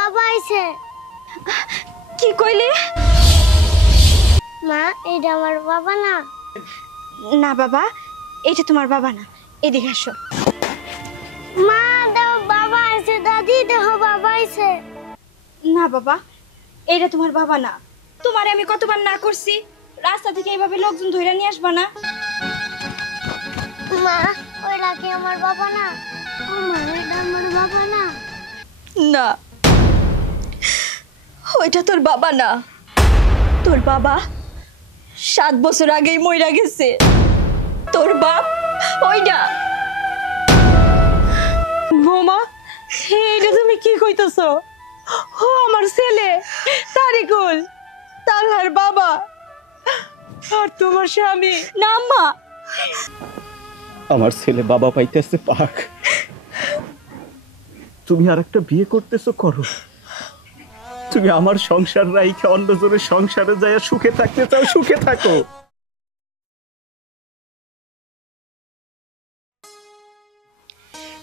বাবা আইছে। কি কইলি? মা এটা আমার বাবা না। না বাবা, এটা তোমার বাবা না, এদিকে আসো। মা দাও বাবা আইছে, দাদি দেখো বাবা আইছে। না বাবা, এটা তোমার বাবা না। তোমারে আমি কতবার না করছি রাস্তা থেকে এইভাবে লোকজন ধইরা নিয়ে আসবা না। মা ওইটা কি আমার বাবা না? ও মা এটা আমার বাবা না। না, ওইটা তোর বাবা না। তোর বাবা 7 বছর আগেই মইরা গেছে। তোর বাপ ওইটা। বৌমা, এইটা তুমি কি কইতেছো? ও আমার ছেলে তারিকুল, তালহার বাবা, আর তোমার স্বামী। না মা, আমার ছেলে বাবা পাইতেছে পাক, তুমি আর একটা বিয়ে করতেছো, করো। তুমি আমার সংসার রাইখে অন্যজনের সংসারে যায় সুখে থাকতে চাও, সুখে থাকো।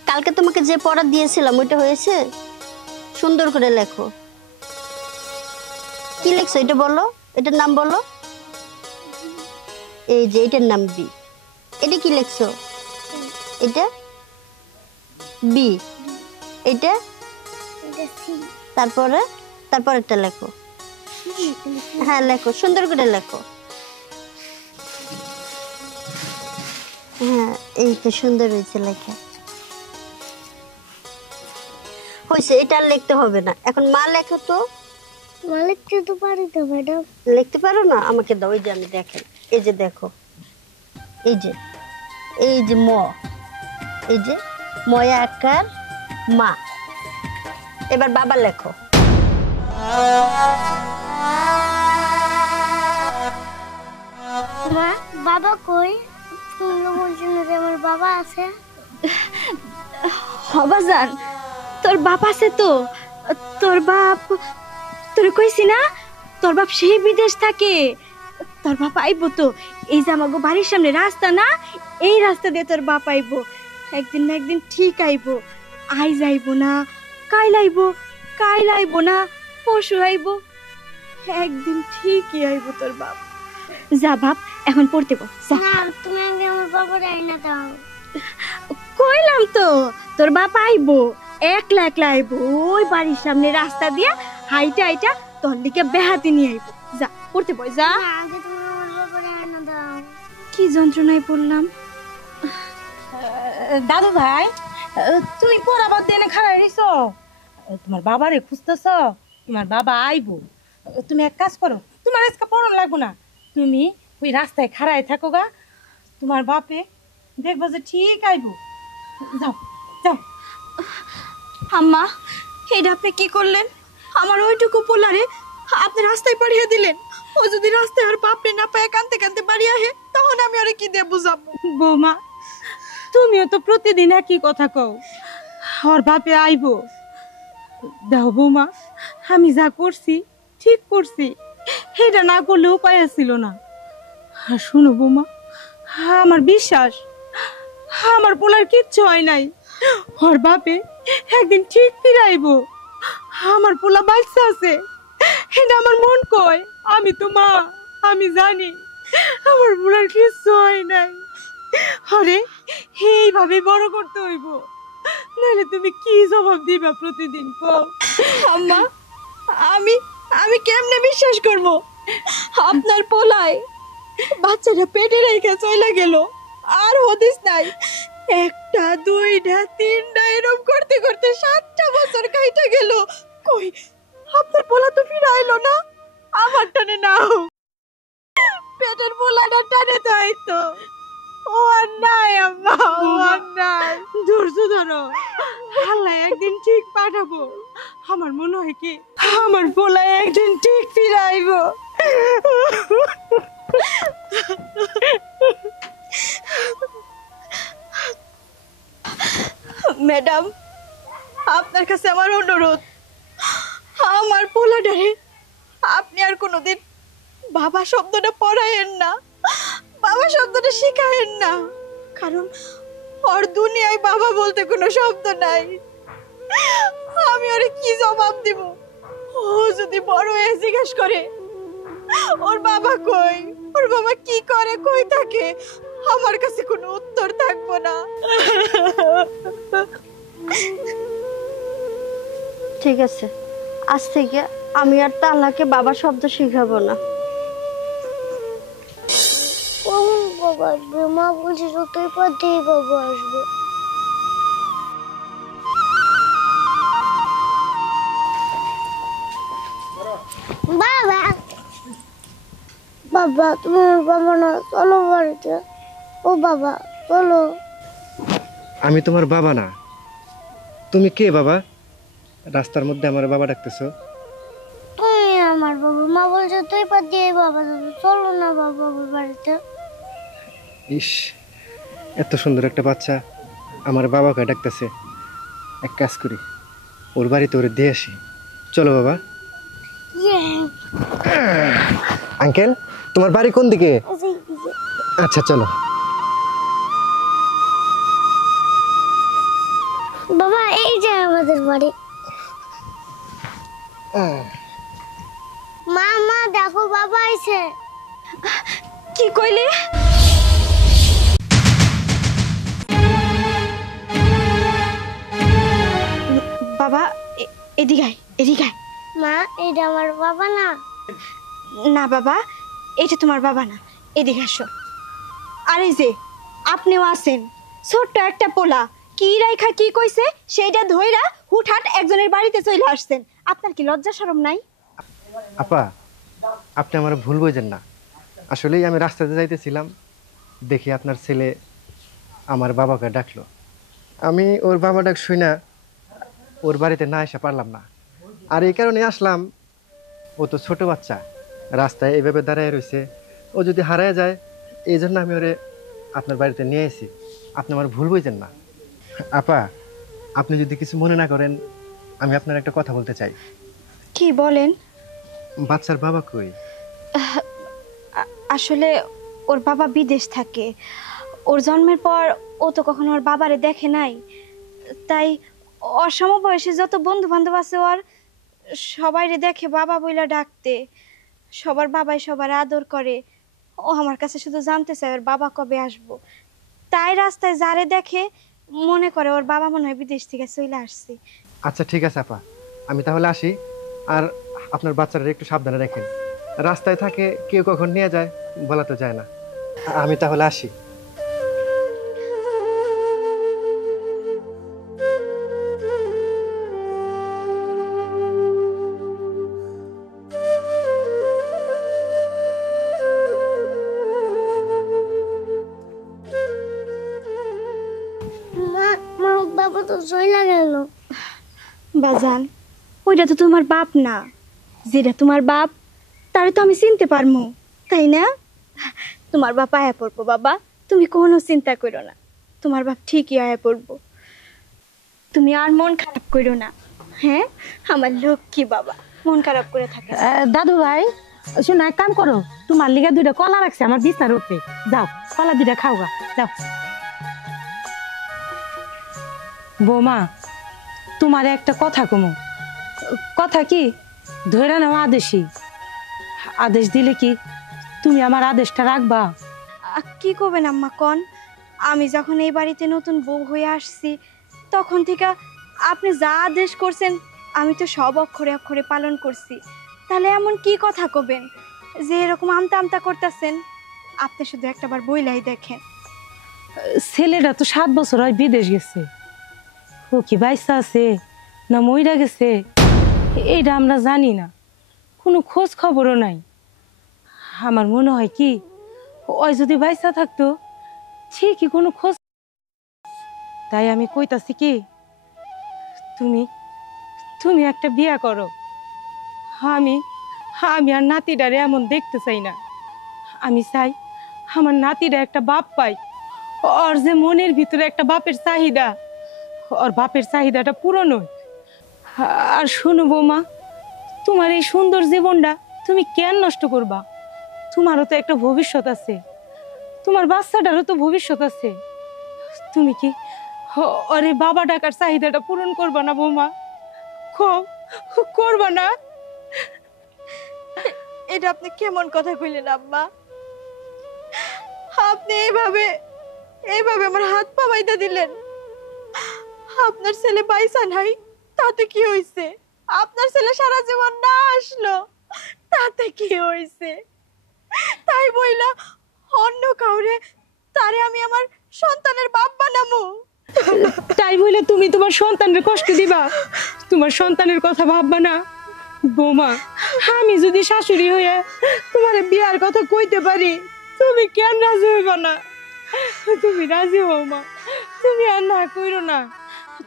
কালকে তোমাকে যে পড়া দিয়েছিলাম ওইটা হয়েছে? সুন্দর করে লেখো। কি লিখছো এটা বলো, এটার নাম বলো। এই যে এটার নাম বি। এটা কি লিখছো? এটা বি। এটা তারপরে তারপরেরটা লেখো। হ্যাঁ লেখো, সুন্দর করে লেখো। হ্যাঁ এই তো সুন্দর হয়েছে লেখা। হয়েছে, এটা আর লিখতে হবে না। এখন মা লেখো তো। মা লিখতে তো পারি তো ম্যাডাম। লিখতে পারো না? আমাকে দাও, এই যে আমি দেখেন, এই যে দেখো, এই যে এই যে ম, এই যে ময়া আকার মা। এবার বাবা লেখো। মা বাবা কই? তুমি বলছেন যে আমার বাবা আছে। হবাজান, তোর বাপ আছে তো। তোর বাপ, তোর কইছি না তোর বাপ সেই বিদেশ থাকে। তোর বাপ আইবো তো। এই যে আমাগো বাড়ির সামনে রাস্তা না, এই রাস্তা দিয়ে তোর বাপ আইবো। একদিন না একদিন ঠিক আইবো। আইজ আইবো না, কাইল আইবো, কাইল আইবো না, পরশু আইবো। একদিন ঠিকই আইবো তোর বাপ। যা বাপ, এখন পড়তে বল। না তুমি আগে আমার বাবার আইনা দাও। কইলাম তো তোর বাপ আইবো, একলা একলা আইবো। ওই বাড়ির সামনে রাস্তা দিয়া হাইটা হাইটা তোর দিকে বেহাতি নিয়ে আইবো। যা পড়তে বই, যা। না আগে তুমি আমার বাবার আইনা দাও। কি যন্ত্রণায় পড়লাম। দাদু ভাই, তুই পড়াবার দেনে খারাই রইছ? তোমার বাবারে খুঁজতেছ? তোমার বাবা আইবো। তুমি এক কাজ করো, তোমার আজকে পড়ন লাগবো না। তুমি ওই রাস্তায় খাড়াই থাকো গা, তোমার বাপে দেখবো যে ঠিক আইবো। যাও যাও। আম্মা, এটা আপনি কি করলেন? আমার ওইটুকু পোলারে আপনি রাস্তায় পাঠিয়ে দিলেন। ও যদি রাস্তায় আর বাপরে না পায় কানতে কানতে বাড়ি আহে, তখন আমি ওরে কি দিয়ে বুঝাবো? বৌমা, তুমিও তো প্রতিদিন একই কথা কও, ওর বাপে আইবো। দাও বৌমা, আমি যা করছি ঠিক করছি, এটা না করলে উপায় ছিল না। আর শোনো বৌমা, আমার বিশ্বাস আমার পোলার কিচ্ছু হয় নাই। ওর বাপে একদিন ঠিক ফিরে আইবো। আমার পোলা বাচ্চা আছে, এটা আমার মন কয়। আমি তো মা, আমি জানি আমার পোলার কিচ্ছু হয় নাই। আরে এইভাবে বড় করতে হইব, নাহলে তুমি কি জবাব দিবা প্রতিদিন কও? আম্মা, আমি আমি কেমনে বিশ্বাস করব? আপনার পোলায় বাচ্চাটা পেটে রেখে চলে গেল, আর হদিস নাই। একটা দুইটা তিনটা এরকম করতে করতে 7টা বছর কাইটা গেল। কই আপনার পোলা তো ফিরে আইলো না। আমার টানে নাও, পেটের পোলাটা টানে তো আইতো। ও আর নাই আম্মা, ও আর নাই। ধৈর্য ধরো, আল্লাহ একদিন ঠিক পাঠাবো। আমার মনে হয় কি আমার পোলা একদিন ঠিক ফিরে আইব। ম্যাডাম, আপনার কাছে আমার অনুরোধ, আমার পোলাডারে আপনি আর কোনোদিন বাবা শব্দটা পড়ায়েন না, বাবা শব্দটা শিখায়েন না। কারণ ওর দুনিয়ায় বাবা বলতে কোনো শব্দ নাই। আমি ওরে কি জবাব দিব? ও যদি বড় হয়ে জিজ্ঞেস করে ওর বাবা কই, ওর বাবা কি করে, কই থাকে, আমার কাছে কোনো উত্তর থাকবো না। ঠিক আছে, আজ থেকে আমি আর তাল্লাকে বাবা শব্দ শিখাবো না। কখন বাবা আসবে? মা বলছে যতই পর দিয়ে বাবা আসবে। বাবা, বাবা তুমি বাবা না, চলো বাড়িতে। ও বাবা চলো। আমি তোমার বাবা না। তুমি কে বাবা? রাস্তার মধ্যে আমার বাবা ডাকতেছো? তুমি আমার বাবা। মা বলছে তুই পর দিয়ে বাবা যাবে। চলো না বাবা বাবার বাড়িতে। ইস, এত সুন্দর একটা বাচ্চা আমার বাবাকে ডাকতেছে। এক কাজ করি, ওর বাড়িতে ওরে দিয়ে আসি। চলো বাবা। আঙ্কেল, তোমার বাড়ি কোন দিকে? আচ্ছা চলো। বাবা এই যে আমাদের বাড়ি। মা মা দেখো বাবা আইছে। কি কইলি? বাবা এদিকে আয়, এদিকে আয়। মা এটা আমার বাবা না। না বাবা, এটা তোমার বাবা না, এদিকে আসো। আরে যে আপনিও আছেন, ছোট্ট একটা পোলা কি রাইখা কি কইছে সেইটা ধইরা হুটহাট একজনের বাড়িতে চলে আসছেন। আপনার কি লজ্জা শরম নাই? আপা, আপনি আমার ভুল বুঝেন না। আসলেই আমি রাস্তাতে যাইতেছিলাম, দেখি আপনার ছেলে আমার বাবাকে ডাকলো। আমি ওর বাবা ডাক শুই না ওর বাড়িতে না এসে পারলাম না। আর এই কারণে আসলাম, ও তো ছোট বাচ্চা, রাস্তায় এইভাবে দাঁড়ায় রয়েছে, ও যদি হারায় যায়, এই জন্য আমি ওরে আপনার বাড়িতে নিয়ে এসেছি। আপনি আমার ভুল বুঝেন না। আপা, আপনি যদি কিছু মনে না করেন, আমি আপনার একটা কথা বলতে চাই। কি বলেন? বাচ্চার বাবা কই? আসলে ওর বাবা বিদেশ থাকে। ওর জন্মের পর ও তো কখনো ওর বাবারে দেখে নাই, তাই ওর সমবয়সী যত বন্ধু বান্ধব আছে ওর সবাইরে দেখে বাবা বইলা ডাকতে। সবার বাবাই সবার আদর করে। ও আমার কাছে শুধু জানতে চায় ওর বাবা কবে আসবো। তাই রাস্তায় যারে দেখে মনে করে ওর বাবা মনে হয় বিদেশ থেকে চলে আসছে। আচ্ছা ঠিক আছে আপা, আমি তাহলে আসি। আর আপনার বাচ্চারা একটু সাবধানে রাখেন, রাস্তায় থাকে কেউ কখন নিয়ে যায় বলা তো যায় না। আমি তাহলে আসি। মা মা বাবা তো চলে গেল। বাজান, ওইটা তো তোমার বাপ না। যেটা তোমার বাপ তারে তো আমি চিনতে পারমু, তাই না? তোমার বাপ আয়া পড়বো বাবা, তুমি কোনো চিন্তা করো না। তোমার বাপ ঠিকই আয়া পড়বো। তুমি আর মন খারাপ করো না। হ্যাঁ, আমার লক্ষ্মী বাবা মন খারাপ করে থাকে। দাদু ভাই শোনো, এক কাম করো, তোমার লিগা দুইটা কলা রাখছে আমার বিছনার উপরে, যাও কলা দুইটা খাও গা, যাও। বৌমা, তোমার একটা কথা কমো। কথা কি? ধরে নাও আদেশই। আদেশ দিলে কি তুমি আমার আদেশটা রাখবা? কি করবেন আম্মা কন? আমি যখন এই বাড়িতে নতুন বউ হয়ে আসছি তখন থেকে আপনি যা আদেশ করছেন আমি তো সব অক্ষরে অক্ষরে পালন করছি। তাহলে এমন কি কথা কবেন যে এরকম আমতা আমতা করতেছেন? আপনি শুধু একটাবার বইলাই দেখেন। ছেলেটা তো 7 বছর হয় বিদেশ গেছে, ও কি বাইসা আছে না মইরা গেছে এইটা আমরা জানি না, কোনো খোঁজ খবরও নাই। আমার মনে হয় কি ওই যদি বাইসা থাকতো ঠিকই কোনো খোঁজ। তাই আমি কইতাছি কি, তুমি তুমি একটা বিয়া করো। আমি আমি আর নাতিটারে এমন দেখতে চাই না। আমি চাই আমার নাতিরা একটা বাপ পাই। ওর যে মনের ভিতরে একটা বাপের চাহিদা, ওর বাপের চাহিদাটা পূরণ হয়। আর শোনো বৌমা, তোমার এই সুন্দর জীবনটা তুমি কেন নষ্ট করবা? তোমারও তো একটা ভবিষ্যৎ আছে, তোমার বাচ্চাটারও তো ভবিষ্যৎ আছে। তুমি কি ওর এই বাবা ডাকার চাহিদাটা পূরণ করবা না বৌমা? করবা না? এটা আপনি কেমন কথা কইলেন আব্বা? আপনি এইভাবে এইভাবে আমার হাত পা বাইধা দিলেন। আপনার ছেলে বাইসা নাই, তাতে কি হইছে? আপনার ছেলে সারা জীবন না আসলো, তাতে কি হইছে? তাই বইলা অন্য কাউরে তারে আমি আমার সন্তানের বাপ বানামু? তাই বলে তুমি তোমার সন্তানের কষ্ট দিবা? তোমার সন্তানের কথা ভাববা না? বৌমা, আমি যদি শাশুড়ি হয়ে তোমার বিয়ার কথা কইতে পারি, তুমি কেন রাজি হইবা না? তুমি রাজি হও মা, তুমি আর না কইরো না,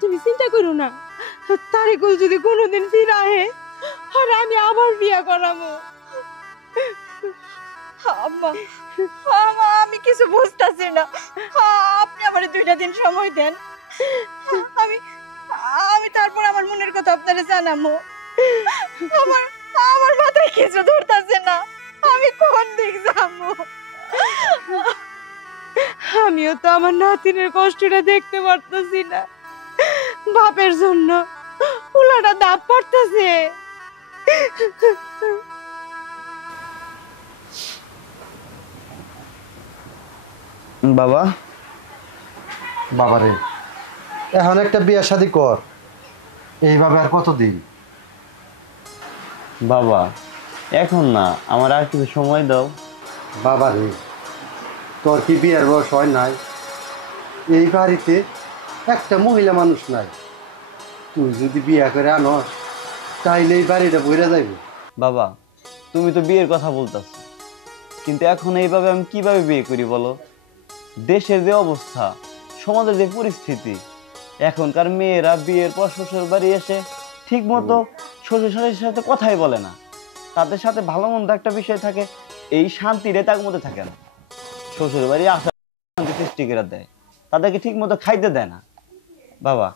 তুমি চিন্তা করো না। তারিকুল যদি কোনোদিন ফিরে আহে আর আমি আবার বিয়া করাবো। আম্মা, আমি কিছু বুঝতাছি না। আপনি আমারে 2টা দিন সময় দেন, আমি আমি তারপর আমার মনের কথা আপনারে জানাবো। আমার আমার মাথায় কিছু ধরতাছে না, আমি কোন দিক যাবো? আমিও তো আমার নাতিনের কষ্টটা দেখতে পারতেছি না, বাপের জন্য উলাটা দাঁত পড়তেছে। বাবা, বাবারে, এখন একটা বিয়ে শাদি কর, এইভাবে আর কতদিন? বাবা এখন না, আমার আর কিছু সময় দাও। বাবারে, তোর কি বিয়ের বয়স হয় নাই? এই বাড়িতে একটা মহিলা মানুষ নাই, তুই যদি বিয়ে করে আনস তাইলে এই বাড়িটা বইরা যাইবে। বাবা, তুমি তো বিয়ের কথা বলতেছো, কিন্তু এখন এইভাবে আমি কিভাবে বিয়ে করি বলো? দেশের যে অবস্থা, সমাজের যে পরিস্থিতি, এখনকার মেয়েরা বিয়ের পর শ্বশুর বাড়ি এসে ঠিক মতো শ্বশুর শাশুড়ির সাথে কথাই বলে না। তাদের সাথে ভালো মন্দ একটা বিষয় থাকে, এই শান্তিরে তার মধ্যে থাকে না। শ্বশুর বাড়ি আসা শান্তি সৃষ্টি করে দেয়, তাদেরকে ঠিক মতো খাইতে দেয় না। বাবা,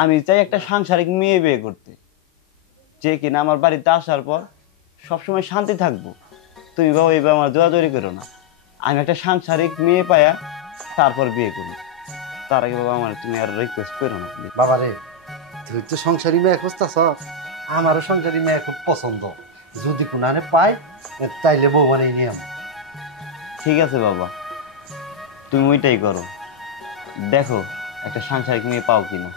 আমি চাই একটা সাংসারিক মেয়ে বিয়ে করতে, যে কিনা আমার বাড়িতে আসার পর সবসময় শান্তি থাকবো। তুমি বাবা এইভাবে আমার জোরাজোরি করো না। আমি একটা সাংসারিক মেয়ে পায়া তারপর বিয়ে করি। তার আগে বাবা আমার তুমি আর রিকোয়েস্ট করো না প্লিজ। বাবারে, তুই তো সংসারী মেয়ে খুঁজতেছ, আমারও সংসারী মেয়ে খুব পছন্দ। যদি কোনানে পাই তাইলে বউ বানিয়ে নিয়ে আম। ঠিক আছে বাবা, তুমি ওইটাই করো, দেখো একটা সাংসারিক মেয়ে পাও কিনা।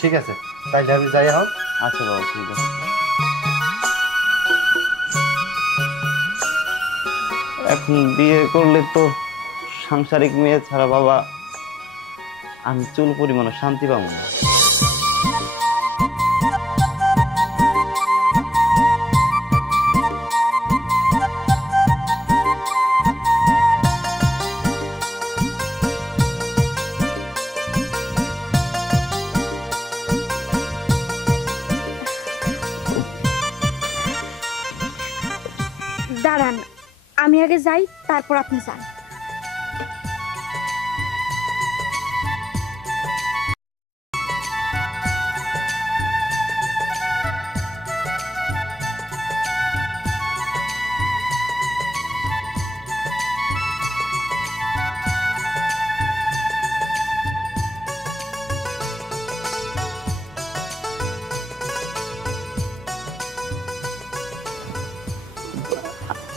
ঠিক আছে, তাইলে আমি যাই এখন। আচ্ছা বাবা, ঠিক আছে। এখন বিয়ে করলে তো সাংসারিক মেয়ে ছাড়া বাবা আমি চুল পরিমাণে শান্তি পাবো না। দাঁড়ান, আমি আগে যাই, তারপর আপনি যান।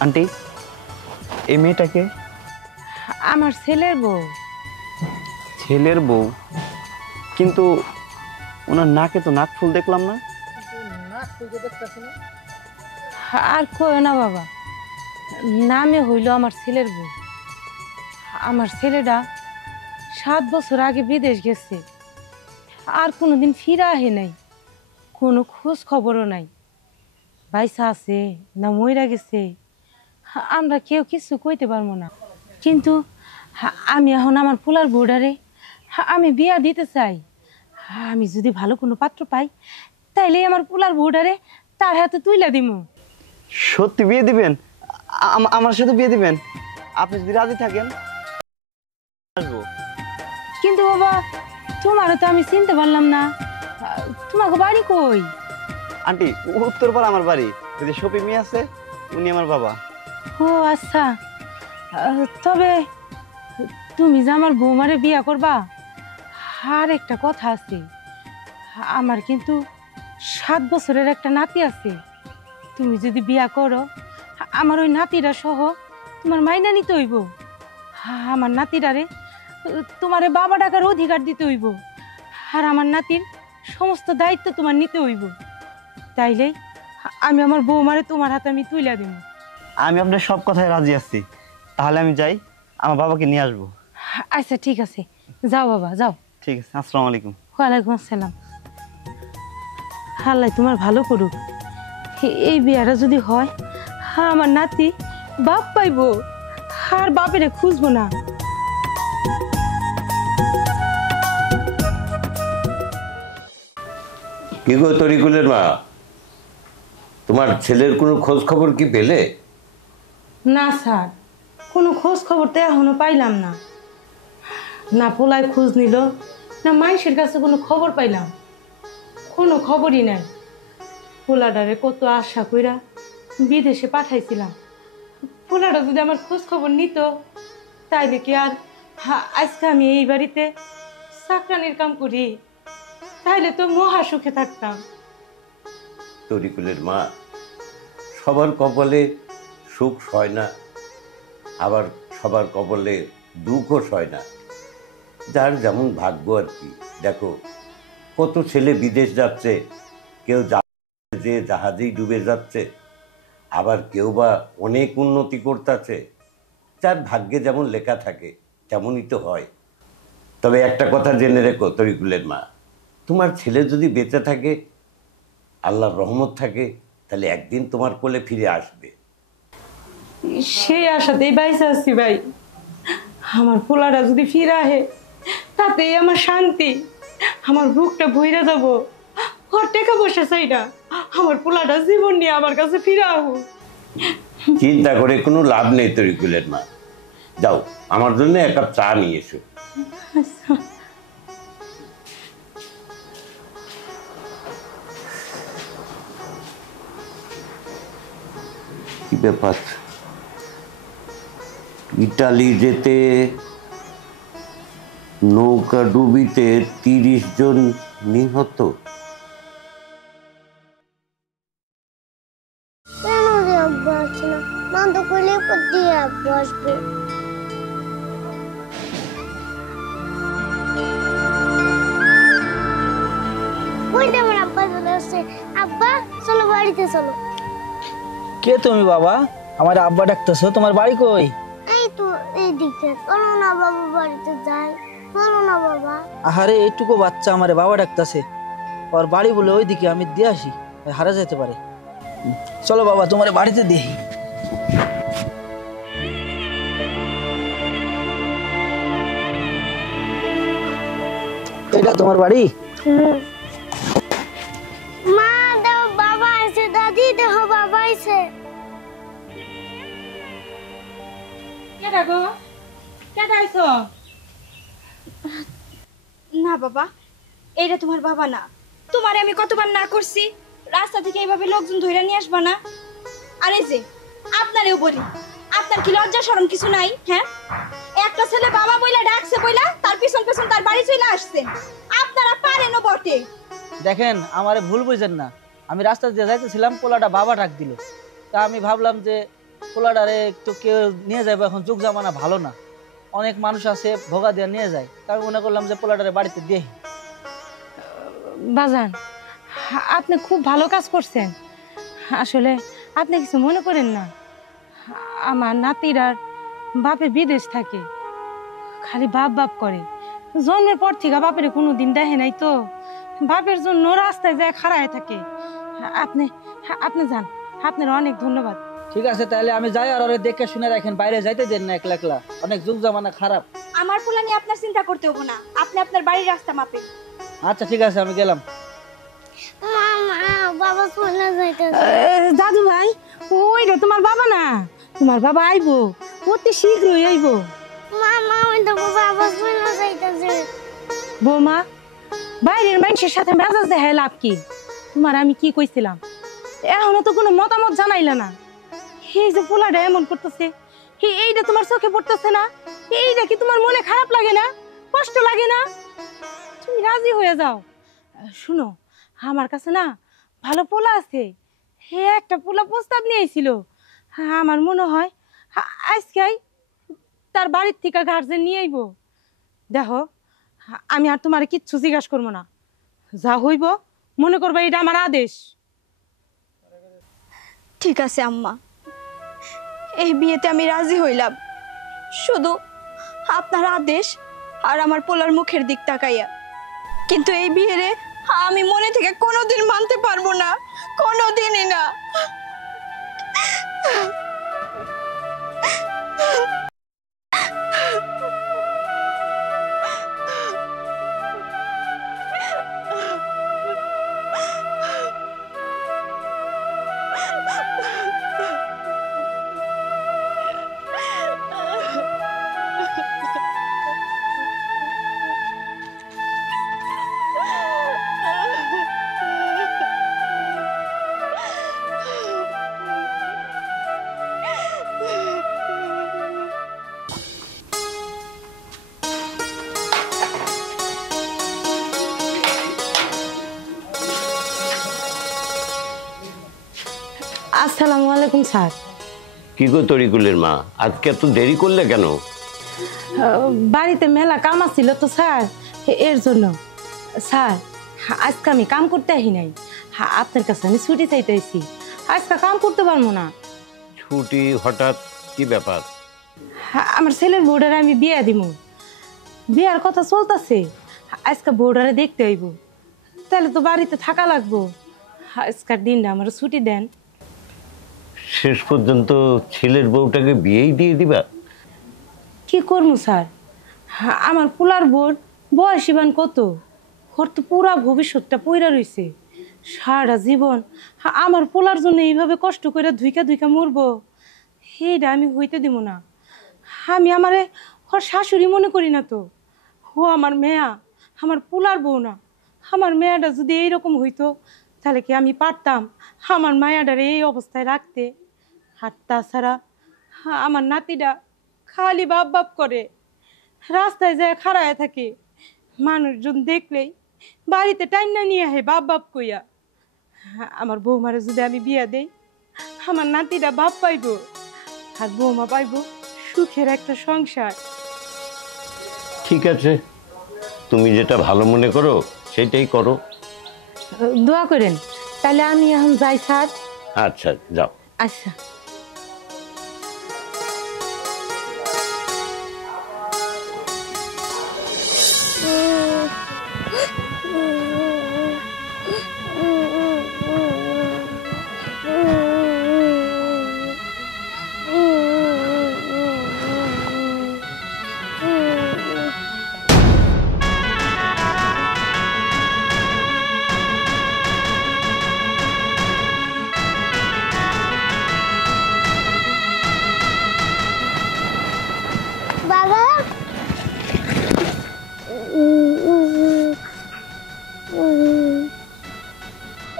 আন্টি, এই মেয়েটাকে? আমার ছেলের বউ। ছেলের বউ? কিন্তু ওনার নাকে তো নাক ফুল দেখলাম না। আর কয় না বাবা, নামে হইল আমার ছেলের বউ। আমার ছেলেটা 7 বছর আগে বিদেশ গেছে, আর কোনোদিন ফিরে আহে নাই, কোনো খোঁজ খবরও নাই। বাইসা আছে না মইরা গেছে আমরা কেউ কিছু কইতে পারবো না। কিন্তু আমি এখন আমার পোলার বউডারে আমি বিয়া দিতে চাই। আমি যদি ভালো কোনো পাত্র পাই, তাইলে আমার পোলার বউডারে তার হাতে তুইলা দিমু। সত্যি বিয়ে দিবেন? আমার সাথে বিয়ে দিবেন? আপনি যদি রাজি থাকেন আসবো। কিন্তু বাবা, তোমারও তো আমি চিনতে পারলাম না, তোমাকে বাড়ি কই? আন্টি, উত্তরপাড়া আমার বাড়ি। ওই যে শফি মিয়া আছে, উনি আমার বাবা। ও আচ্ছা, তবে তুমি যে আমার বৌমারে বিয়া করবা, আর একটা কথা আছে, আমার কিন্তু 7 বছরের একটা নাতি আছে। তুমি যদি বিয়া করো, আমার ওই নাতিরা সহ তোমার মাইনা নিতে হইব। আমার নাতিটারে তোমারে বাবা ডাকার অধিকার দিতে হইব, আর আমার নাতির সমস্ত দায়িত্ব তোমার নিতে হইব। তাইলে আমি আমার বৌমারে তোমার হাতে আমি তুইলা দেব। আমি আপনার সব কথায় রাজি আছি, তাহলে আমি যাই, আমার বাবাকে নিয়ে আসবো। আচ্ছা ঠিক আছে, যাও বাবা যাও। ঠিক আছে, আসসালামু আলাইকুম। ওয়ালাইকুম আসসালাম। আল্লাহ তোমার ভালো করুক। এই বিয়াটা যদি হয়, আমার নাতি বাপ পাইবো, আর বাপেরে খুঁজবো না। কি গো তরিকুলের মা, তোমার ছেলের কোনো খোঁজ খবর কি পেলে? না স্যার, কোনো খোঁজ খবর তো এখনো পাইলাম না। না পোলায় খোঁজ নিল, না মানুষের কাছে কোনো খবর পাইলাম, কোনো খবরই নাই। পোলাডারে কত আশা কইরা বিদেশে পাঠাইছিলাম, পোলাটা যদি আমার খোঁজ খবর নিত, তাইলে কি আর আজকে আমি এই বাড়িতে চাকরানির কাম করি? তাইলে তো মহা সুখে থাকতাম। তরিকুলের মা, সবার কপালে সুখ সয় না, আবার সবার কপালে দুঃখও সয় না। যার যেমন ভাগ্য আর কি। দেখো, কত ছেলে বিদেশ যাচ্ছে, কেউ যে জাহাজেই ডুবে যাচ্ছে, আবার কেউ বা অনেক উন্নতি করতেছে। যার ভাগ্যে যেমন লেখা থাকে তেমনই তো হয়। তবে একটা কথা জেনে রেখো তরিকুলের মা, তোমার ছেলে যদি বেঁচে থাকে, আল্লাহর রহমত থাকে, তাহলে একদিন তোমার কোলে ফিরে আসবে। সেই আশাতেই বাইসে আসছি ভাই। আমার পোলাটা যদি ফিরে আহে, তাতেই আমার শান্তি। আমার বুকটা ভইরা দেবো, ওর টাকা পয়সা চাই না, আমার পোলাটা জীবন নিয়ে আমার কাছে ফিরে আহু। চিন্তা করে কোনো লাভ নেই তরিকুলের মা। যাও, আমার জন্য এক কাপ চা নিয়ে এসো। কি ব্যাপার, ইটালি যেতে নৌকা ডুবিতে 30 জন নিহত। কেন রে আব্বা আসছে না? না তো করলে দিয়ে আব্বা আসবে। ওইটা আমার আব্বা চলে আসছে। আব্বা চলো বাড়িতে চলো। কে তুমি বাবা? আমার আব্বা ডাকতেছো, তোমার বাড়ি কই? এই তো এই দিকে। চলো না বাবা বাড়িতে যাই। চলো না বাবা। আহারে এইটুকু বাচ্চা আমারে বাবা ডাকতেছে, ওর বাড়ি বলে ওইদিকে, আমি দিয়ে আসি, হারা যেতে পারে। চলো বাবা, তোমার বাড়িতে দিই। এটা তোমার বাড়ি? মা দেখো বাবা আছে, দাদি দেখো বাবা আছে। কেডা গো? কেডা আইছো? না বাবা, এইটা তোমার বাবা না। তোমারে আমি কতবার না করছি রাস্তা থেকে এইভাবে লোকজন ধইরা নিয়ে আসবা না। আর এই যে আপনারেও বলি, আপনার কি লজ্জা শরম কিছু নাই? হ্যাঁ, একটা ছেলে বাবা বইলা ডাকছে বইলা তার পিছন পিছন তার বাড়ি চলে আসছে। আপনারা পারেনও বটে। দেখেন, আমারে ভুল বুঝেন না, আমি রাস্তা দিয়ে যাইতেছিলাম, পোলাটা বাবা ডাক দিল, তা আমি ভাবলাম যে পোলাটারে একটু কেউ নিয়ে যাবে, এখন যুগ জামানা ভালো না, অনেক মানুষ আছে ভোগা দিয়ে নিয়ে যায়, তা আমি মনে করলাম যে পোলাটারে বাড়িতে দিয়ে। বাজান, আপনি খুব ভালো কাজ করছেন। আসলে আপনি কিছু মনে করেন না, আমার নাতিরার বাপে বিদেশ থাকে, খালি বাপ বাপ করে। জন্মের পর থেকে বাপের কোনো দিন দেখে নাই তো, বাপের জন্য রাস্তায় যায় খাড়ায় থাকে। আপনি আপনি যান, আপনার অনেক ধন্যবাদ। ঠিক আছে, তাহলে আমি যাই, আর ওরে দেখে শুনে রাখেন, বাইরে যাইতে দেন না একলা একলা, অনেক যুগ জামানা খারাপ। আমার পোলা নিয়ে আপনার চিন্তা করতে হবো না, আপনি আপনার বাড়ির রাস্তা মাপেন। আচ্ছা ঠিক আছে, আমি গেলাম। মা বাবা চলে যাইতেছে। দাদু ভাই, ওইটা তোমার বাবা না, তোমার বাবা আইবো, অতি শীঘ্রই আইবো। মা ওই দেখো বাবা চলে যাইতেছে। বৌমা, বাইরের মানুষের সাথে মেজাজ দেখায় লাভ কি? তোমার আমি কি কইছিলাম, এখনো তো কোনো মতামত জানাইলা না। এই যে পোলাটা এমন করতেছে, এইটা তোমার চোখে পড়তেছে না? এইটা কি তোমার মনে খারাপ লাগে না, কষ্ট লাগে না? তুমি রাজি হয়ে যাও। শুনো, আমার কাছে না ভালো পোলা আছে, হে একটা পোলা প্রস্তাব নিয়ে আইছিল। আমার মনে হয় আজকেই তার বাড়ির থেকে গার্জেন নিয়ে আইব। দেখো, আমি আর তোমার কিচ্ছু জিজ্ঞাসা করবো না, যা হইব মনে করবো এটা আমার আদেশ। ঠিক আছে আম্মা, এই বিয়েতে আমি রাজি হইলাম, শুধু আপনার আদেশ আর আমার পোলার মুখের দিক তাকাইয়া। কিন্তু এই বিয়েরে আমি মনে থেকে কোনোদিন মানতে পারবো না, কোনোদিনই না। আসসালামু আলাইকুম স্যার। কি গো তরিকুলের মা, আজকে এত দেরি করলে কেন? বাড়িতে মেলা কাম আছিল তো স্যার, এর জন্য। স্যার, আজকে আমি কাম করতে আহি নাই, আপনার কাছে আমি ছুটি চাইতে আইছি। আজকে কাম করতে পারবো না। ছুটি হঠাৎ, কি ব্যাপার? আমার ছেলের বউডারে আমি বিয়া দিব, বিয়ার কথা চলতেছে। আজকে বউডারে দেখতে আইব, তাহলে তো বাড়িতে থাকা লাগবো। আজকের দিনটা আমার ছুটি দেন। শেষ পর্যন্ত ছেলের বউটাকে বিয়েই দিয়ে দিবা? কি করবো স্যার, আমার পোলার বোর বয়স ইবান কত, ওর তো পুরা ভবিষ্যৎটা পইরা রইছে। সারা জীবন আমার পোলার জন্য এইভাবে কষ্ট করে ধুইকা ধুইকা মরবো, সেইটা আমি হইতে দিব না। আমি আমারে ওর শাশুড়ি মনে করি না তো, ও আমার মেয়া, আমার পোলার বউ না। আমার মেয়াটা যদি এইরকম হইতো, তাহলে কি আমি পারতাম আমার মায়াটারে এই অবস্থায় রাখতে? আর তাছাড়া আমার নাতিটা খালি বাপ বাপ করে, রাস্তায় যায় খাড়ায় থাকে, মানুষজন দেখলেই বাড়িতে টাইনা নিয়ে আহে বাপ বাপ কইয়া। আমার বৌমারে যদি আমি বিয়া দেই, আমার নাতিটা বাপ পাইব, আর বৌমা পাইব সুখের একটা সংসার। ঠিক আছে, তুমি যেটা ভালো মনে করো সেটাই করো। দোয়া করেন, তাহলে আমি এখন যাই স্যার। আচ্ছা, যাও। আচ্ছা। বাবা,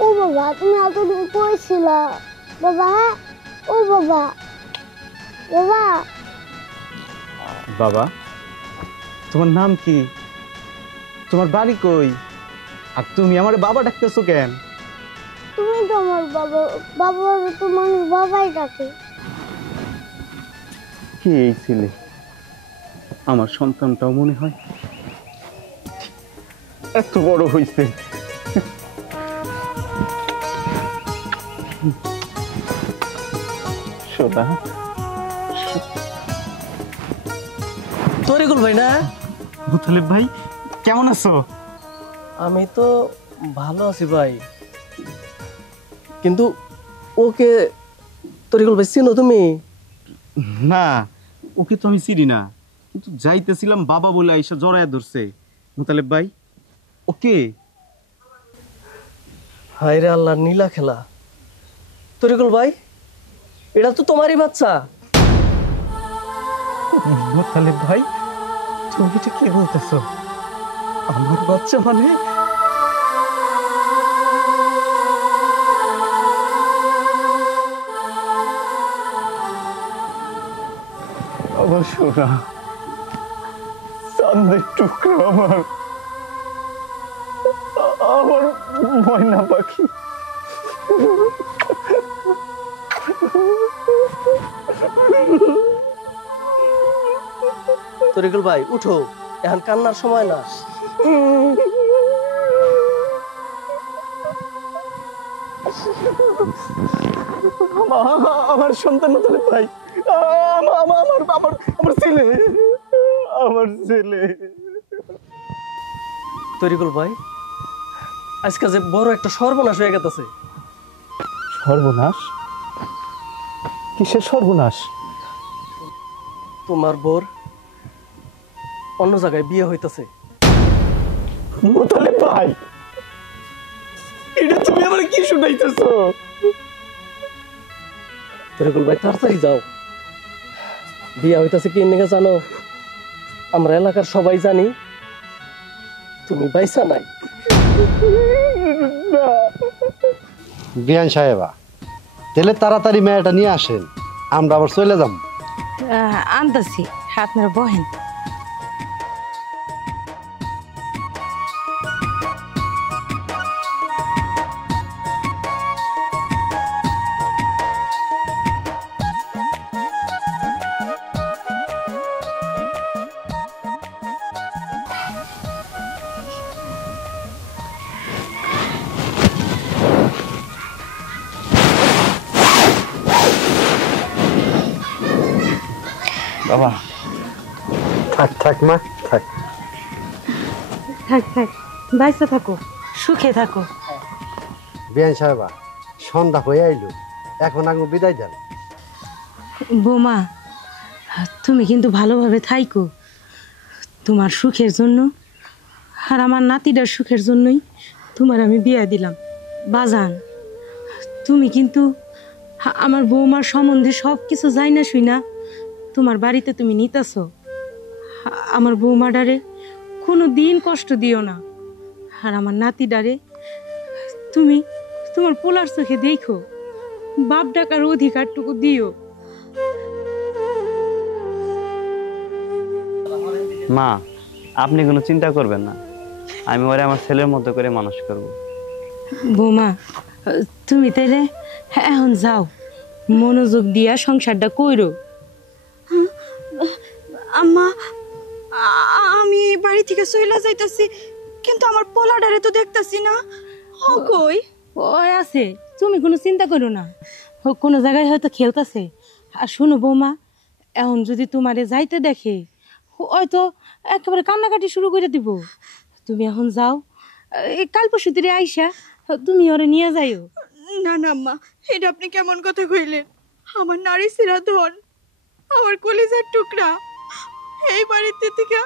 ও বাবা, তুমি এতদিন কইছিল বাবা? ও বাবা, বাবা। বাবা, তোমার নাম কি? তোমার বাড়ি কই? আর তুমি আমার বাবা ডাকতেছো কেন? তুমি তো আমার বাবা, বাবা তো মানুষ বাবাই ডাকে। কি এই ছেলে, আমার সন্তানটাও মনে হয় এত বড় হইছে। সোনা, তরিকুল ভাই না? মুতালিব ভাই, কেমন আছো? আমি তো ভালো আছি ভাই, কিন্তু ওকে তরিকুল ভাই চিনো তুমি? না, ওকে তো আমি চিনি না, কিন্তু যাইতেছিলাম বাবা বলে আইসা জড়ায় ধরছে। মুতালিব ভাই, ওকে? হায় রে আল্লাহ, নীলা খেলা। তরিকুল ভাই, এটা তো তোমারই বাচ্চা। মুতালিব ভাই, তুমি এটা কি বলতেছো? আমার বাচ্চা মানে? আমার সোনা, চাঁদের টুকরো, আমার ময়না পাখি, তরিকুল ভাই উঠো, এখন কান্নার সময় না। আমার সন্তান তাহলে ভাই, আমার ছেলে, আমার ছেলে। তরিকুল ভাই, আজকে যে বড় একটা সর্বনাশ হয়ে গেছে। সর্বনাশ? কিসের সর্বনাশ? তোমার বোর অন্য জায়গায় বিয়ে হইতেছে। মোতালেব ভাই, এটা তুমি আমার কি শুনাইতেছো? তরিকুল ভাই তাড়াতাড়ি যাও, বিয়ে হইতেছে কি নিয়ে জানো? আমরা এলাকার সবাই জানি তুমি বাইসা নাই। বিয়ান সাহেবা, তাহলে তাড়াতাড়ি মেয়েটা নিয়ে আসেন, আমরা আবার চলে যাব। আনতাছি, আপনারা বহেন। বাবা থাক থাক মা, থাক। থাক থাক, বাইসা থাকো, সুখে থাকো। বিয়ান সাহেবা, সন্ধ্যা হয়ে আইলো, এখন আঙু বিদায় দেন। বৌমা, তুমি কিন্তু ভালোভাবে থাইকো। তোমার সুখের জন্য আর আমার নাতিটার সুখের জন্যই তোমার আমি বিয়ে দিলাম। বাজান, তুমি কিন্তু আমার বৌমার সম্বন্ধে সব কিছু যাই না শুই না তোমার বাড়িতে তুমি নিতেছো। আমার বৌমাডারে কোনো দিন কষ্ট দিও না, আর আমার নাতিডারে তুমি তোমার পোলার চোখে দেখো, বাপ ডাকার অধিকারটুকু দিও। মা, আপনি কোনো চিন্তা করবেন না, আমি ওরে আমার ছেলের মতো করে মানুষ করব। বৌমা, তুমি তাইলে এখন যাও, মনোযোগ দিয়া সংসারটা কইরো। আম্মা, আমি বাড়ি থেকে চইলা যাইতাছি, কিন্তু আমার পোলাডারে তো দেখতাছি না। ও কই? ওই আছে, তুমি কোনো চিন্তা করো না, ও কোনো জায়গায় হয়তো খেলতেছে। আর শোনো বৌমা, এখন যদি তোমারে যাইতে দেখে হয়তো একেবারে কান্নাকাটি শুরু করে দিব। তুমি এখন যাও, এই কাল পরশু দিনে আইসা তুমি ওরে নিয়ে যাইও। না না আম্মা, এটা আপনি কেমন কথা কইলেন? আমার নারী সিরা ধন, আমার কলিজার টুকরা, এই বাড়িতে থেকে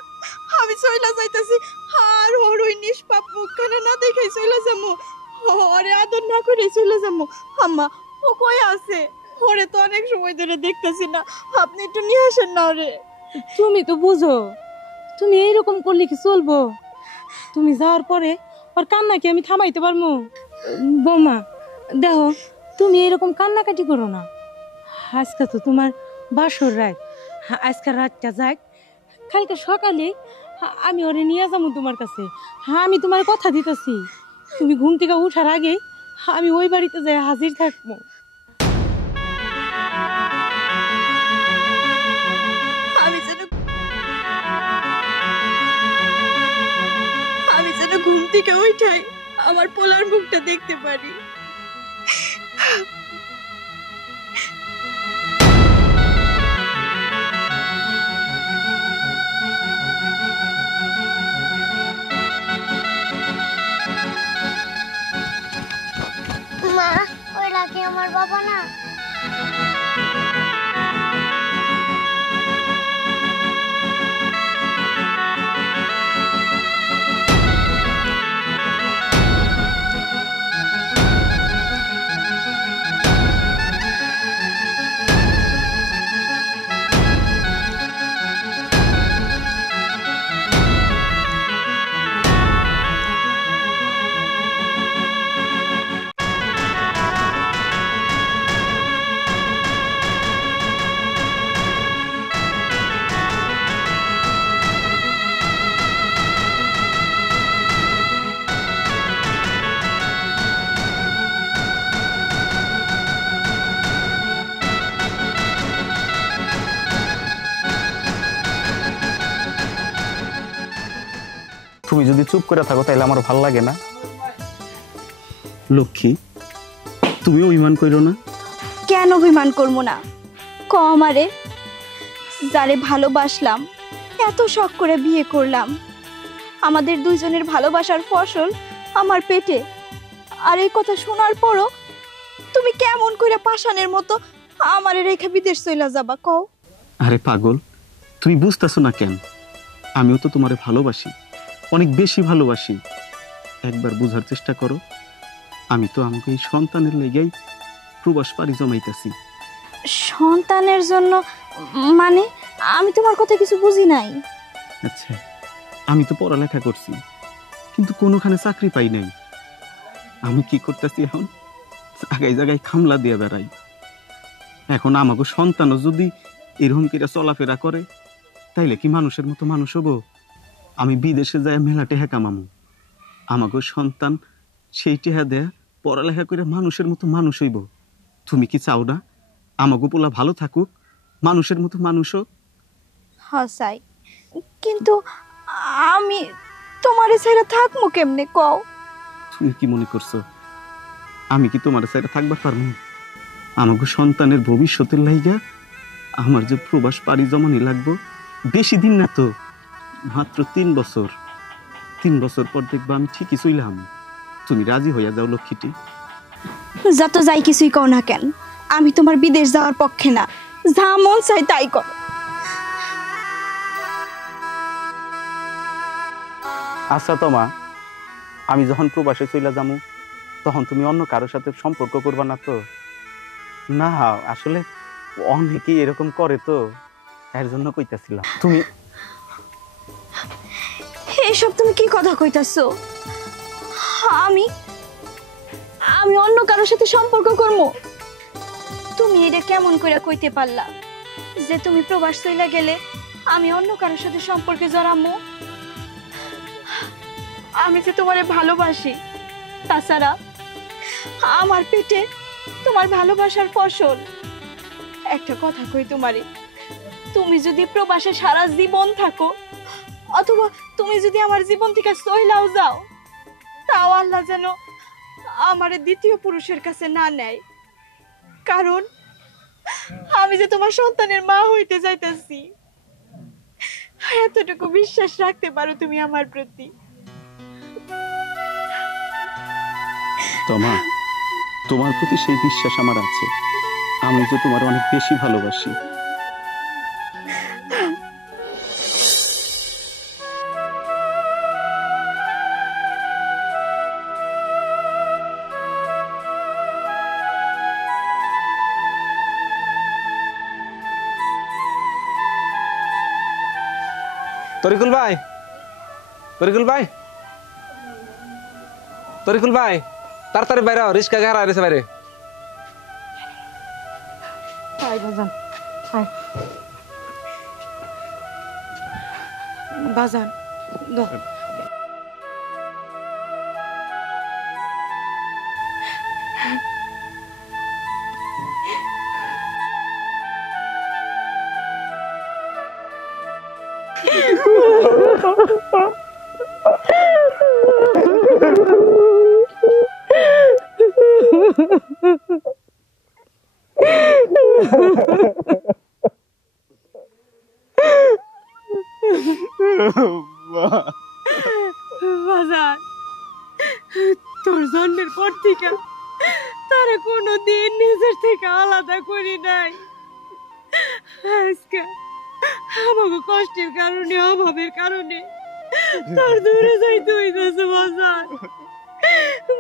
আমি চইলা যাইতাছি, আর ওর ওই নিষ্পাপ মুখখানা না দেখাই চইলা যাবো, ওরে আদর না করে চইলা যাবো। আম্মা, ও কই আছে? ওরে তো অনেক সময় ধরে দেখতেছি না, আপনি একটু নিয়ে আসেন না ওরে। তুমি তো বুঝো, তুমি এইরকম করলে কি চলবো? তুমি যাওয়ার পরে ওর কান্নাকে আমি থামাইতে পারবো? বৌমা দেখো, তুমি এইরকম কান্নাকাটি করো না। আজকে তো তোমার বাসর রাত, আজকের রাতটা যাক, কালকে সকালে আমি ওরে নিয়ে যাবো তোমার কাছে। আমি তোমার কথা দিতেছি, তুমি ঘুম থেকে উঠার আগে আমি ওই বাড়িতে যাই হাজির থাকবো। আমি যেন ঘুম থেকে উঠাই আমার পোলার মুখটা দেখতে পারি। মা, ওইটা কি আমার বাবা না? যদি চুপ করে থাকো তাহলে আমার ভালো লাগে না। লক্ষ্মী, তুমি অভিমান করো না। কেন অভিমান করবো না? ক আমারে, যারে ভালোবাসলাম, এত শখ করে বিয়ে করলাম, আমাদের দুইজনের ভালোবাসার ফসল আমার পেটে, আর এই কথা শোনার পরও তুমি কেমন করে পাষাণের মতো আমারে রেখে বিদেশ চলে যাবা কও? আরে পাগল, তুমি বুঝতেছো না কেন? আমিও তো তোমারে ভালোবাসি, অনেক বেশি ভালোবাসি। একবার বুঝার চেষ্টা করো। আমি তো আমাকে এই সন্তানের লেগেই প্রবাস পাড়ি জমাইতেছি। সন্তানের জন্য? মানে আমি তোমার কথা কিছু বুঝি নাই। আচ্ছা, আমি তো পড়ালেখা করছি, কিন্তু কোনোখানে চাকরি পাই নাই। আমি কি করতেছি এখন? জায়গায় জায়গায় খামলা দিয়ে বেড়াই। এখন আমাকে সন্তানও যদি এরকম করে চলাফেরা করে, তাইলে কি মানুষের মতো মানুষ হবো? আমি বিদেশে যাই মেলা টেহা কামামু, আমাকে সন্তান সেই টেহা দেয়া পড়ালেখা করে মানুষের মতো মানুষ হইব। তুমি কি চাও না আমাকে পোলা ভালো থাকুক, মানুষের মতো মানুষ হোক? হ্যাঁ চাই, কিন্তু আমি তোমারে ছেড়ে থাকবো কেমনে কও? তুমি কি মনে করছো আমি কি তোমার সাইডে থাকবার পারবো? আমাকে সন্তানের ভবিষ্যতের লাইগা আমার যে প্রবাস পাড়ি জমানি লাগবো, বেশি দিন না তো, মাত্র 3 বছর। 3 বছর পর দেখবা আমি ঠিকই চইলাম। তুমি রাজি হইয়া যাও লক্ষ্মীটি। যত যাই কিছুই কও না কেন, আমি তোমার বিদেশ যাওয়ার পক্ষে না। যা মন চাই তাই কর। আচ্ছা তোমা, আমি যখন প্রবাসে চইলা যামু তখন তুমি অন্য কারোর সাথে সম্পর্ক করবা না তো? না, আসলে অনেকেই এরকম করে তো, এর জন্য কইতাছিলাম। তুমি এসব তুমি কি কথা কইতাছো? আমি আমি অন্য কারোর সাথে সম্পর্ক করবো? তুমি এটা কেমন করে কইতে পারলা যে তুমি প্রবাস চইলা গেলে আমি অন্য কারোর সাথে সম্পর্কে জড়ামো? আমি যে তোমারে ভালোবাসি, তাছাড়া আমার পেটে তোমার ভালোবাসার ফসল। একটা কথা কই তোমারে, তুমি যদি প্রবাসে সারা জীবন থাকো, অথবা তুমি যদি আমার জীবন থেকে চইলাও যাও, তাও আল্লাহ যেন আমারে দ্বিতীয় পুরুষের কাছে না নেয়। কারণ আমি যে তোমার সন্তানের মা হইতে যাইতেছি। এতটুকু বিশ্বাস রাখতে পারো তুমি আমার প্রতি? তোমা, তোমার প্রতি সেই বিশ্বাস আমার আছে। আমি যে তোমার অনেক বেশি ভালোবাসি। তরিকুল ভাই, তরিকুল ভাই, তরিকুল ভাই, তাড়াতাড়ি বাইরে আও, রিস্কা ঘাড়া রয়েছে বাইরে। বাজান বাজান, তোর জন্মের পর থেকে তারা কোনোদিন নিজের থেকে আলাদা করি নাই। আজকে আমাকে কষ্টের কারণে, অভাবের কারণে তোর দূরে যাইতে হইতেছে। বাজান,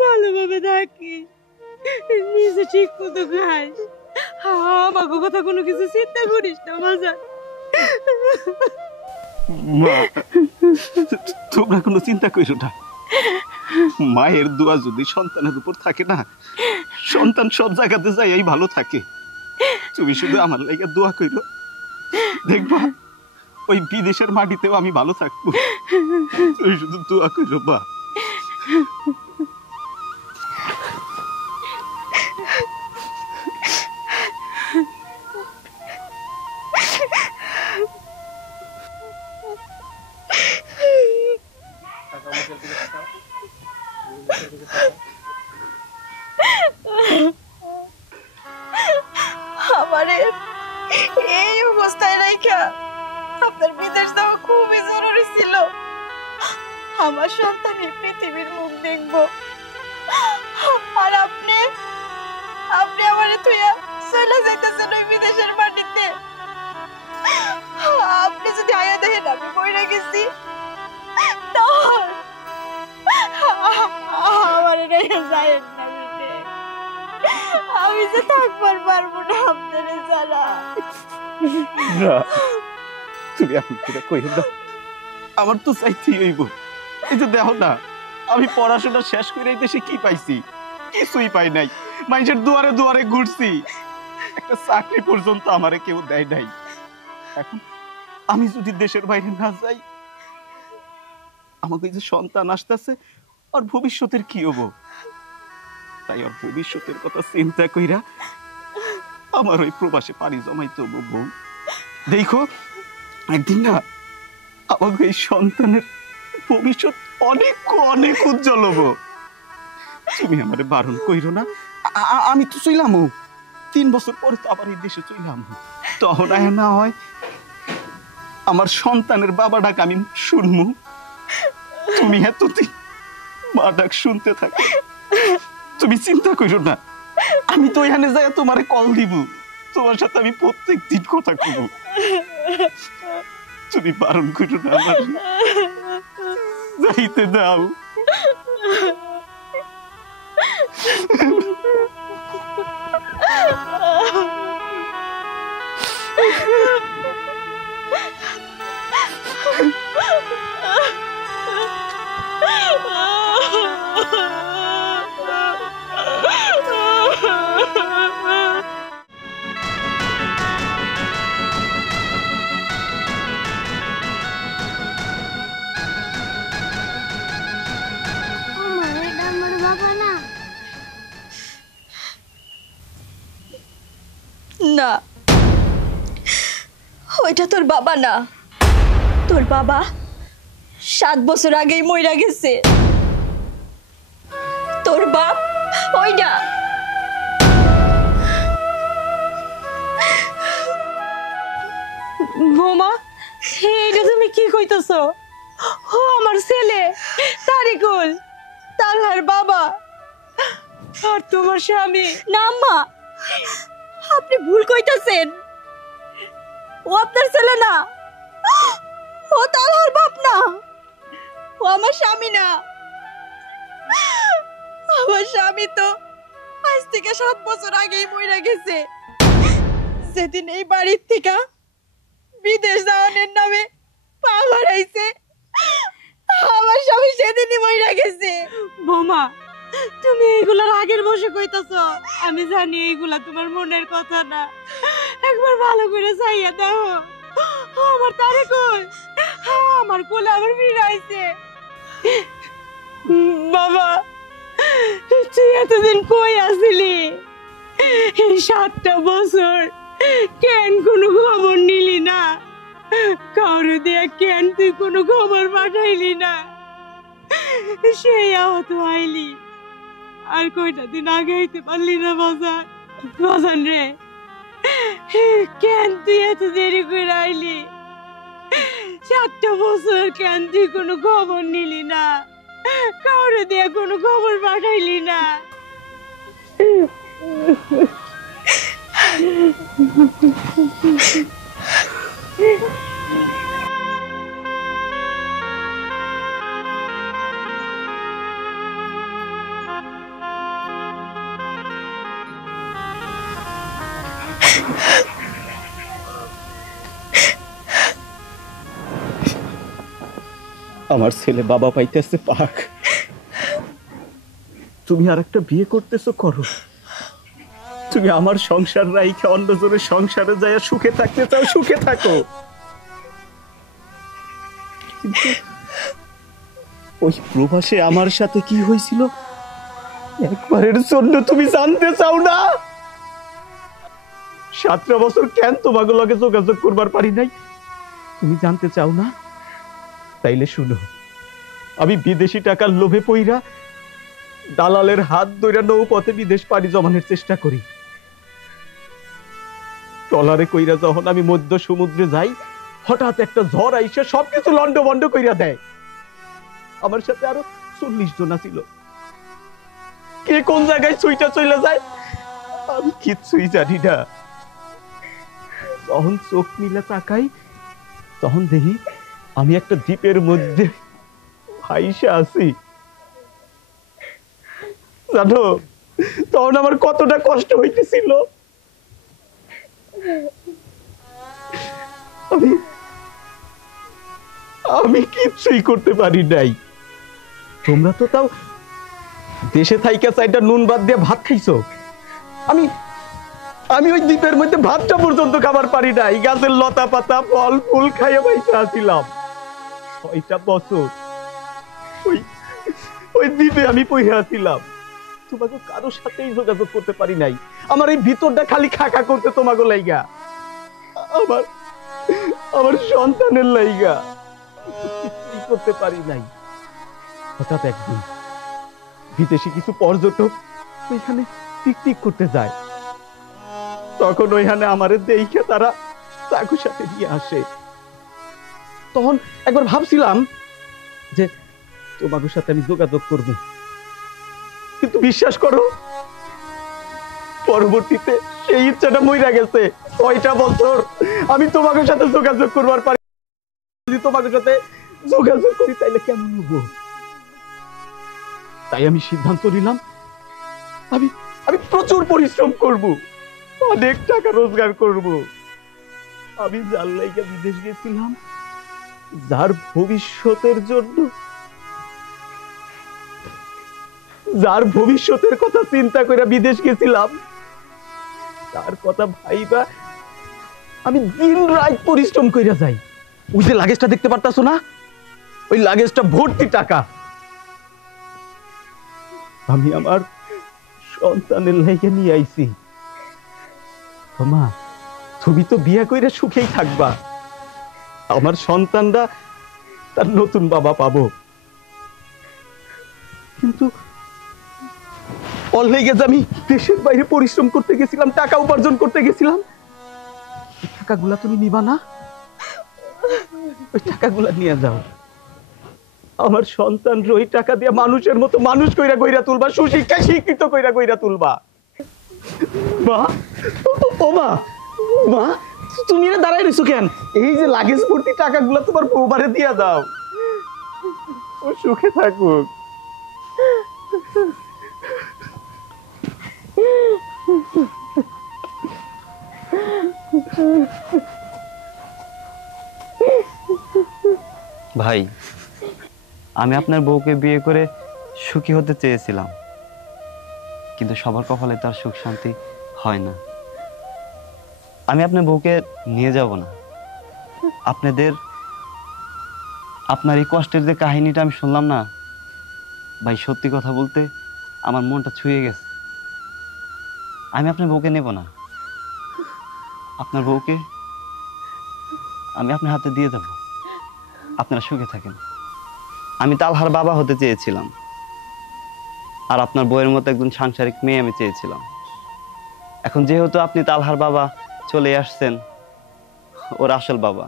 ভালোভাবে থাকি, নিজে ঠিক মতো খাইস, আমাকে কথা কোনো কিছু চিন্তা করিস না। বাজান, মা, তোমরা কোনো চিন্তা করো না। মায়ের দোয়া যদি সন্তানের উপর থাকে না, সন্তান সব জায়গাতে যাই ভালো থাকে। তুমি শুধু আমার লাগা দোয়া করো, দেখবা ওই বিদেশের মাটিতেও আমি ভালো থাকবো। তুমি শুধু দোয়া করো বা। রাইখা আপনার বিদেশ যাওয়া খুবই জরুরি ছিল। আমার সন্তানের পৃথিবীর মুখ দেখবো, আর আপনি আমারে থুইয়া চলে যাইতেছেন ওই বিদেশের মাটিতে। আপনি যদি আয়া দেখেন আমি মরে গেছি, তখন আমারে রেখে যায়েন না বিদে। আমি যে থাকবার পারবো না আপনারে ছাড়া। না, তুমি এখন করে কইও না, আমার তো চাইতেই হইব। এই যে দেখো না, আমি পড়াশোনা শেষ করে এই দেশে কি পাইছি? কিছুই পাই নাই। মানুষের দুয়ারে দুয়ারে ঘুরছি, একটা চাকরি পর্যন্ত আমারে কেউ দেয় নাই। এখন আমি যদি দেশের বাইরে না যাই, আমাকে যে সন্তান আসতেছে, ওর ভবিষ্যতের কি হবো? তাই ওর ভবিষ্যতের কথা চিন্তা কইরা আমার ওই প্রবাসে পাড়ি জমাইতে হবো। বউ, দেখো একদিন না আমাকে এই সন্তানের ভবিষ্যৎ অনেক অনেক উজ্জ্বল হবো। তুমি আমারে বারণ কইরো না। আমি তো চইলাম 3 বছর পরে তো আবার এই দেশে চইলাম। তখন আয় না হয় আমার সন্তানের বাবা ডাক আমি শুনমু। তুমি এতদিন মা ডাক শুনতে থাকো, তুমি চিন্তা করো না। আমি তো এখানে যাই তোমারে কল দিব, তোমার সাথে আমি প্রত্যেক দিন কথা কব। তুমি বারণ করো না, আমার যাইতে দাও। না, ওইটা তোর বাবা না। তোর বাবা 7 বছর আগেই মইরা গেছে। তোর বাপ ওইটা। বৌমা, এইটা তুমি কি কইতেছ? ও আমার ছেলে তারিকুল, তালহার বাবা, আর তোমার স্বামী। না মা, আপনি ভুল কইতাছেন। ও আপনার ছেলে না, ও তালহার বাপ না, ও আমার স্বামী না। আমার স্বামী তো আজ থেকে 7 বছর আগেই মইরা গেছে। যেদিন এই বাড়ির থেকে বিদেশ যাওয়ার নামে পা বাড়াইছে, আমার স্বামী সেদিনই মইরা গেছে। বৌমা, তুমি এইগুলার আগের বসে কইতাছ। আমি জানি এইগুলা তোমার মনের কথা না। একবার ভালো করে চাইয়া দেখো, আমার তারিকুল আমার কোলে আবার ফিরাইছে। বাবা, তুই এতদিন কই আসিলি? এই 7টা বছর কেন কোনো খবর নিলি না? কাউরে দিয়া কেন তুই কোনো খবর পাঠাইলি না? সেই আহত আইলি, আর কয়টা দিন আগে আইতে পারলি না বাজান? বাজান রে, কেন তুই এত দেরি করে আইলি? 7টা বছর কেন তুই কোনো খবর নিলি না? কাউরে দিয়ে কোনো খবর পাঠাইলি না? আমার ছেলে বাবা পাইতেছে পাক, তুমি আর একটা বিয়ে করতেছো, করো। তুমি আমার সংসার রাইখা অন্যজনের সংসারে যায় সুখে থাকতে চাও, সুখে থাকো। কিন্তু ওই প্রবাসে আমার সাথে কি হয়েছিল একবারের জন্য তুমি জানতে চাও না? 7টা বছর কেন তোমাকে লগে যোগাযোগ করবার পারি নাই, তুমি জানতে চাও না? তাইলে শুনো, আমি বিদেশি টাকার লোভে পইরা দালালের হাত ধইরা নৌপথে বিদেশ পাড়ি জমানোর চেষ্টা করি। ট্রলারে কইরা যখন আমি মধ্য সমুদ্রে যাই, হঠাৎ একটা ঝড় আইসে সবকিছু লন্ড বন্ড কইরা দেয়। আমার সাথে আরো 40 জন ছিল। কে কোন জায়গায় ছুইটা চলে যায় আমি কিচ্ছুই জানি না। যখন চোখ মিলে তাকাই, তখন দেখি আমি একটা দ্বীপের মধ্যে ভাইসা আছি। জানো, তখন আমার কতটা কষ্ট হইতেছিল। আমি কিচ্ছুই করতে পারি নাই। তোমরা তো তাও দেশে থাইকা চাইটা নুন বাদ দিয়ে ভাত খাইছো। আমি আমি ওই দ্বীপের মধ্যে ভাতটা পর্যন্ত খাবার পারি নাই। গাছের লতা পাতা ফল ফুল খাইয়া বাইসা আছিলাম 6টা বছর। ওই দ্বীপে আমি পইরা আছিলাম। তোমাকে কারোর সাথেই যোগাযোগ করতে পারি নাই। আমার এই ভিতরটা খালি খাকা করতে তোমাকে লাইগা, আমার সন্তানের লাইগা কিছুই করতে পারি নাই। হঠাৎ একদিন বিদেশি কিছু পর্যটক ওইখানে পিকনিক করতে যায়। তখন ওইখানে আমারে দেখে তারা চাকুর সাথে নিয়ে আসে। তখন একবার ভাবছিলাম যে তোমাদের সাথে আমি যোগাযোগ করব, কিন্তু বিশ্বাস করো পরবর্তীতে সেই ইচ্ছাটা মইরা গেছে। 6টা বছর আমি তোমাদের সাথে যোগাযোগ করবার পারি। যদি তোমাদের সাথে যোগাযোগ করি তাইলে কেমন হবো? তাই আমি সিদ্ধান্ত নিলাম আমি প্রচুর পরিশ্রম করব, অনেক টাকা রোজগার করব। আমি যার লাইগা বিদেশ গেছিলাম, যার ভবিষ্যতের জন্য, যার ভবিষ্যতের কথা চিন্তা করে বিদেশ গেছিলাম, তার কথা ভাইবা আমি দিন রাত পরিশ্রম কইরা যাই। ওই যে লাগেজটা দেখতে পারতাছো না, ওই লাগেজটা ভর্তি টাকা। আমি আমার সন্তানের লাইগা নিয়ে আইছি। মা, তুমি তো বিয়া কইরা সুখেই থাকবা। আমার সন্তানরা তার নতুন বাবা পাবো। কিন্তু আমি দেশের বাইরে পরিশ্রম করতে গেছিলাম, টাকা উপার্জন করতে গেছিলাম। টাকাগুলা তুমি নিবা না? ওই টাকাগুলা নিয়ে যাও। আমার সন্তান ওই টাকা দিয়ে মানুষের মতো মানুষ কইরা কইরা তুলবা, সুশিক্ষা শিক্ষিত কইরা কইরা তুলবা। মা, ও মা, মা তুমি না দাঁড়াই রইছো কেন? এই যে লাগেজ ভর্তি টাকাগুলা তোমার বউবারে দিয়া দাও, ও সুখে থাকুক। ভাই, আমি আপনার বউকে বিয়ে করে সুখী হতে চেয়েছিলাম, কিন্তু সবার কপালে তার সুখ শান্তি হয় না। আমি আপনার বউকে নিয়ে যাব না। আপনার এই কষ্টের যে কাহিনীটা আমি শুনলাম না ভাই, সত্যি কথা বলতে আমার মনটা ছুঁয়ে গেছে। আমি আপনার বউকে নেব না। আপনার বউকে আমি আপনার হাতে দিয়ে যাব, আপনারা সুখে থাকেন। আমি তালহার বাবা হতে চেয়েছিলাম, আর আপনার বউয়ের মতো একজন সাংসারিক মেয়ে আমি চেয়েছিলাম। এখন যেহেতু আপনি তালহার বাবা চলে আসছেন, ওর আসল বাবা,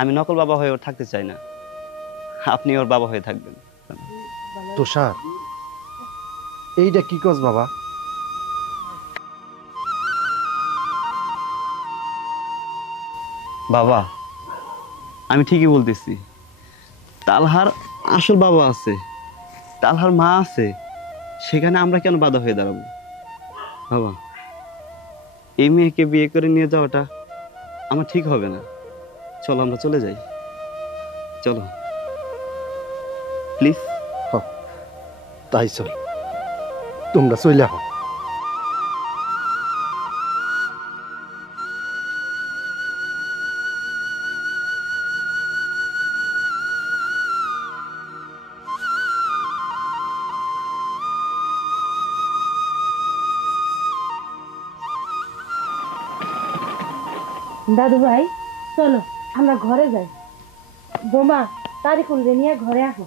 আমি নকল বাবা হয়ে ওর থাকতে চাই না। আপনি ওর বাবা হয়ে থাকবেন। তুষার, এইটা কি কস বাবা? বাবা, আমি ঠিকই বলতেছি। তালহার আসল বাবা আছে, তালহার মা আছে, সেখানে আমরা কেন বাধা হয়ে দাঁড়াবো? বাবা, এই মেয়েকে বিয়ে করে নিয়ে যাওয়াটা আমার ঠিক হবে না। চলো আমরা চলে যাই, চলো প্লিজ। তাই চল, তোমরা চলে হও। দাদু ভাই, চলো আমরা ঘরে যাই। বোমা, তারিকুল রে নিয়ে ঘরে আসো।